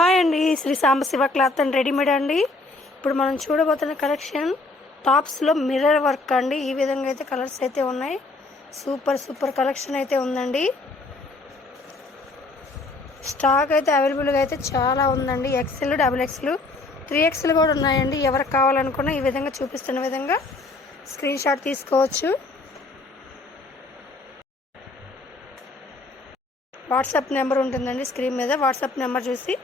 Hi అండి, Shri Sambasiva cloth and readymade అండి. ఇప్పుడు మనం చూడబోతున్న కలెక్షన్ టాప్స్లో మిర్రర్ వర్క్ అండి. ఈ విధంగా అయితే కలర్స్ అయితే ఉన్నాయి. సూపర్ కలెక్షన్ అయితే ఉందండి. స్టాక్ అయితే అవైలబుల్గా అయితే చాలా ఉందండి. ఎక్సెల్, డబుల్ ఎక్సెల్, 3XL కూడా ఉన్నాయండి. ఎవరికి కావాలనుకున్నా ఈ విధంగా చూపిస్తున్న విధంగా స్క్రీన్ షాట్ తీసుకోవచ్చు. వాట్సాప్ నెంబర్ ఉంటుందండి స్క్రీన్ మీద. వాట్సాప్ నెంబర్ చూసి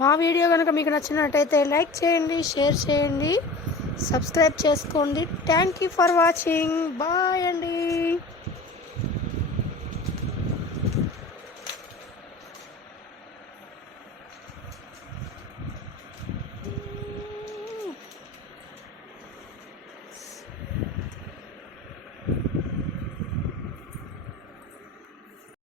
మా వీడియో కనుక మీకు నచ్చినట్టయితే లైక్ చేయండి, షేర్ చేయండి, సబ్స్క్రైబ్ చేసుకోండి. Thank you for watching. Bye అండి.